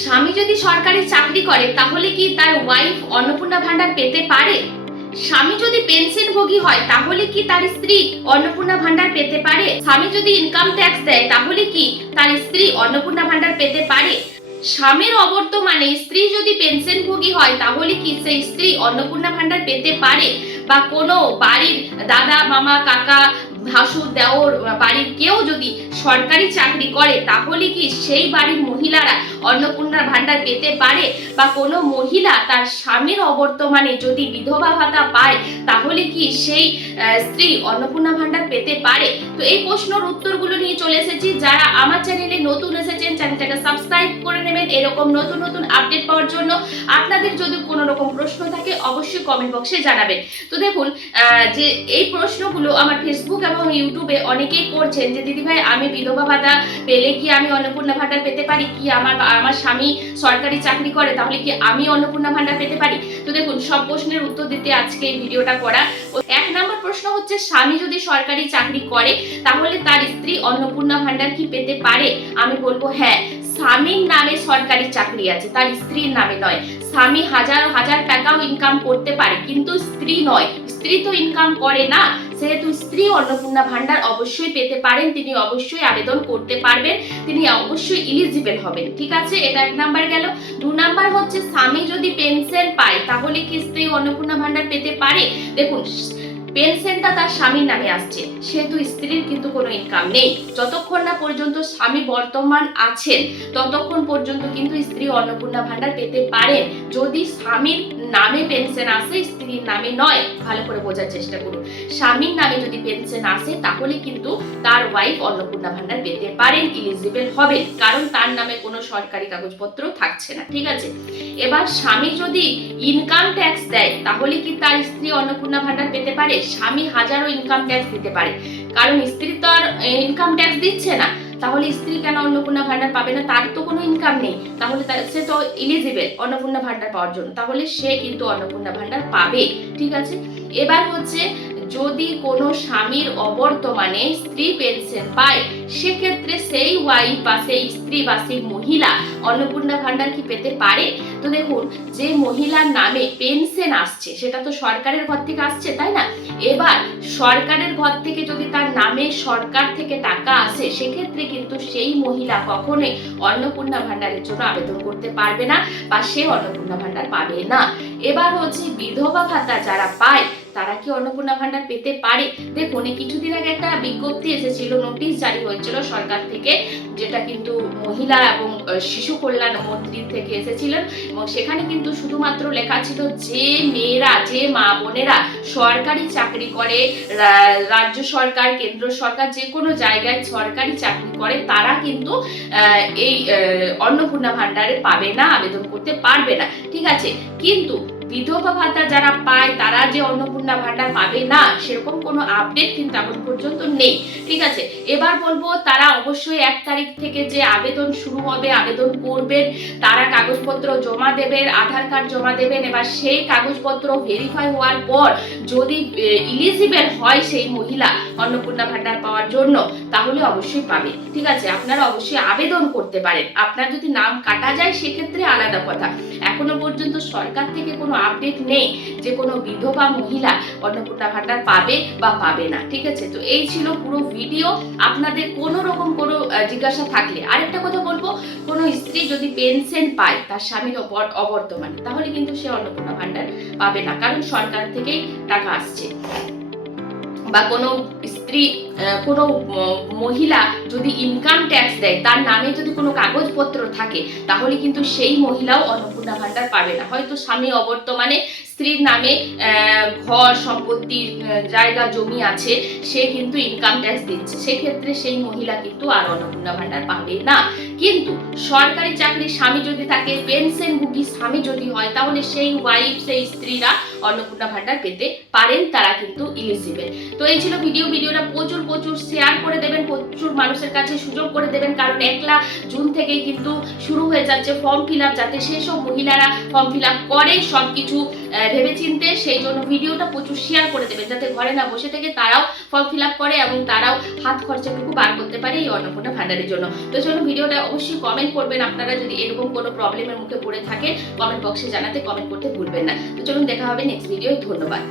স্বামী যদি সরকারি চাকরি করে তাহলে কি তার ওয়াইফ অন্নপূর্ণা ভান্ডার পেতে পারে? স্বামী যদি পেনশনভোগী হয় তাহলে কি তার স্ত্রী অন্নপূর্ণা ভান্ডার পেতে পারে? স্বামী যদি ইনকাম ট্যাক্স দেয় তাহলে কি তার স্ত্রী অন্নপূর্ণা ভান্ডার পেতে পারে? স্বামীর অবর্তমানে স্ত্রী যদি পেনশনভোগী হয় তাহলে কি সেই স্ত্রী অন্নপূর্ণা ভান্ডার পেতে পারে? বা কোনো বাড়ির দাদা মামা কাকা ভাসুর দেওর বাড়ির কেউ যদি সরকারি চাকরি করে তাহলে কি সেই বাড়ির মহিলারা অন্নপূর্ণা ভান্ডার পেতে পারে? বা কোনো মহিলা তার স্বামীর অবর্তমানে যদি বিধবা ভাতা পায় তাহলে কি সেই স্ত্রী অন্নপূর্ণা ভান্ডার পেতে পারে? তো এই প্রশ্নের উত্তরগুলো নিয়ে চলে এসেছি। যারা আমার চ্যানেলে নতুন এসেছেন চ্যানেলটাকে সাবস্ক্রাইব করে নেবেন এরকম নতুন নতুন আপডেট পাওয়ার জন্য। আপনাদের যদি কোনো রকম প্রশ্ন থাকে অবশ্যই কমেন্ট বক্সে জানাবেন। তো দেখুন, যে এই প্রশ্নগুলো আমার ফেসবুক এবং ইউটিউবে অনেকেই করছেন যে দিদিভাই আমি বিধবা ভাতা পেলে কি আমি অন্নপূর্ণা ভান্ডার পেতে পারি? কি আমার স্বামী সরকারি চাকরি করে তাহলে কি আমি অন্নপূর্ণা ভান্ডার পেতে পারি? তো দেখুন, সব প্রশ্নের উত্তর দিতে আজকে এই ভিডিওটা করা। এক নম্বর প্রশ্ন হচ্ছে, স্বামী যদি সরকারি চাকরি করে তাহলে তার স্ত্রী অন্নপূর্ণা ভান্ডার কি পেতে পারে? আমি বলবো হ্যাঁ, স্বামীর নামে সরকারি চাকরি আছে, তার স্ত্রীর নামে নয়। স্বামী হাজার হাজার টাকাও ইনকাম করতে পারে কিন্তু স্ত্রী নয়, স্ত্রী তো ইনকাম করে না, সেহেতু স্ত্রী অন্নপূর্ণা ভান্ডার অবশ্যই পেতে পারেন, তিনি অবশ্যই আবেদন করতে পারবেন, তিনি অবশ্যই এলিজিবল হবেন। ঠিক আছে, এটা এক নাম্বার গেল। দু নাম্বার হচ্ছে, স্বামী যদি পেনশন পায় তাহলে কি স্ত্রী অন্নপূর্ণা ভান্ডার পেতে পারে? দেখুন, পেনশনটা তার স্বামীর নামে আসছে, সেহেতু স্ত্রীর কিন্তু কোনো ইনকাম নেই। যতক্ষণ না পর্যন্ত স্বামী বর্তমান আছেন ততক্ষণ পর্যন্ত কিন্তু স্ত্রী অন্নপূর্ণা ভান্ডার পেতে পারেন, যদি স্বামীর নামে পেনশন আসে, স্ত্রীর নামে নয়। ভালো করে বোঝার চেষ্টা করুন, স্বামীর নামে যদি পেনশন আসে তাহলে কিন্তু তার ওয়াইফ অন্নপূর্ণা ভান্ডার পেতে পারেন, এলিজিবল হবেন, কারণ তার নামে কোনো সরকারি কাগজপত্র থাকছে না। ঠিক আছে, এবার স্বামী যদি ইনকাম ট্যাক্স দেয় তাহলে কি তার স্ত্রী অন্নপূর্ণা ভান্ডার পেতে পারে? স্বামী হাজারো ইনকাম ট্যাক্স দিতে পারে, কারণ স্ত্রী তো আর ইনকাম ট্যাক্স দিচ্ছে না, তাহলে স্ত্রী কেন অন্নপূর্ণা ভান্ডার পাবে না? তার তো কোনো ইনকাম নেই, তাহলে সে তো এলিজিবল অন্নপূর্ণা ভান্ডার পাওয়ার জন্য, তাহলে সে কিন্তু অন্নপূর্ণা ভান্ডার পাবে। ঠিক আছে, এবার হচ্ছে, যদি কোনো স্বামীর অবর্তমানে স্ত্রী পেনশন পায় সেক্ষেত্রে সেই ওয়াইফ বা সেই স্ত্রী বা সেই মহিলা অন্নপূর্ণা ভান্ডার কি পেতে পারে? তো দেখুন, যে মহিলার নামে পেনশন আসছে সেটা তো সরকারের ঘর থেকে আসছে, তাই না? এবার সরকারের ঘর থেকে যদি তার নামে সরকার থেকে টাকা আসে সেক্ষেত্রে কিন্তু সেই মহিলা কখনোই অন্নপূর্ণা ভান্ডারের জন্য আবেদন করতে পারবে না বা সে অন্নপূর্ণা ভান্ডার পাবে না। এবার হচ্ছে, বিধবা ভাতা যারা পায় তারা কি অন্নপূর্ণা ভান্ডার পেতে পারে? দেখুন, কিছুদিন আগে একটা বিজ্ঞপ্তি এসেছিল, নোটিশ জারি হয়েছিল সরকার থেকে, যেটা কিন্তু মহিলা এবং শিশু কল্যাণ মন্ত্রী থেকে এসেছিলেন, এবং সেখানে কিন্তু শুধুমাত্র লেখা ছিল যে মেয়েরা, যে মা বোনেরা সরকারি চাকরি করে, রাজ্য সরকার কেন্দ্র সরকার যে কোনো জায়গায় সরকারি চাকরি করে, তারা কিন্তু এই অন্নপূর্ণা ভান্ডারে পাবে না, আবেদন করতে পারবে না। ঠিক আছে, কিন্তু বিধবা ভাতা যারা পায় তারা যে অন্নপূর্ণা ভান্ডার পাবে না সেরকম কোনো আপডেট কিন্তু এখন পর্যন্ত নেই। ঠিক আছে, এবার বলবো, তারা অবশ্যই 1 তারিখ থেকে যে আবেদন শুরু হবে, আবেদন করবেন, তারা কাগজপত্র জমা দেবেন, আধার কার্ড জমা দেবেন, এবার সেই কাগজপত্র ভেরিফাই হওয়ার পর যদি এলিজিবল হয় সেই মহিলা অন্নপূর্ণা ভান্ডার পাওয়ার জন্য তাহলে অবশ্যই পাবে। ঠিক আছে, আপনারা অবশ্যই আবেদন করতে পারেন, আপনার যদি নাম কাটা যায় সেক্ষেত্রে আলাদা কথা। এখনো পর্যন্ত সরকার থেকে কোনো আপডেট নেই যে কোনো বিধবা মহিলা অন্নপূর্ণা ভান্ডার পাবে বা পাবে না। ঠিক আছে, তো এই ছিল পুরো ভিডিও। আপনাদের কোনো রকম কোনো জিজ্ঞাসা থাকলে, আরেকটা কথা বলবো, কোনো স্ত্রী যদি পেনশন পায় তার স্বামীর অবর্তমানে তাহলে কিন্তু সে অন্নপূর্ণা ভান্ডার পাবে না, কারণ সরকার থেকেই টাকা আসছে। বা কোনো স্ত্রী, কোনো মহিলা যদি ইনকাম ট্যাক্স দেয়, তার নামে যদি কোনো কাগজপত্র থাকে তাহলে কিন্তু সেই মহিলাও অন্নপূর্ণা ভান্ডার পাবে না। হয়তো স্বামী অবর্তমানে স্ত্রীর নামে ঘর সম্পত্তি জায়গা জমি আছে, সে কিন্তু ইনকাম ট্যাক্স দিচ্ছে, সেক্ষেত্রে সেই মহিলা কিন্তু আর অন্নপূর্ণা ভান্ডার পাবে না। কিন্তু সরকারি চাকরি স্বামী যদি থাকে, পেনশনভোগী স্বামী যদি হয়, তাহলে সেই ওয়াইফ, সেই স্ত্রীরা অন্নপূর্ণা ভান্ডার পেতে পারেন, তারা কিন্তু এলিজিবল। তো এই ছিল ভিডিওটা প্রচুর প্রচুর শেয়ার করে দেবেন, প্রচুর মানুষের কাছে সুযোগ করে দেবেন, কারণ 1 জুন থেকেই কিন্তু শুরু হয়ে যাচ্ছে ফর্ম ফিল আপ, যাতে সেই সব মহিলারা ফর্ম ফিল আপ করে সব কিছু ভেবেচিন্তে। সেই জন্য ভিডিওটা প্রচুর শেয়ার করে দেবেন, যাতে ঘরে না বসে থেকে তারাও ফর্ম ফিল আপ করে এবং তারাও হাত খরচাটুকু বার করতে পারে এই অন্নপূর্ণা ভান্ডারের জন্য। তো চলুন ভিডিওটা অবশ্যই কমেন্ট করবেন, আপনারা যদি এরকম কোনো প্রবলেমের মুখে পড়ে থাকেন কমেন্ট বক্সে জানাতে, কমেন্ট করতে ভুলবেন না। তো চলুন দেখা হবে নেক্সট ভিডিও। ধন্যবাদ।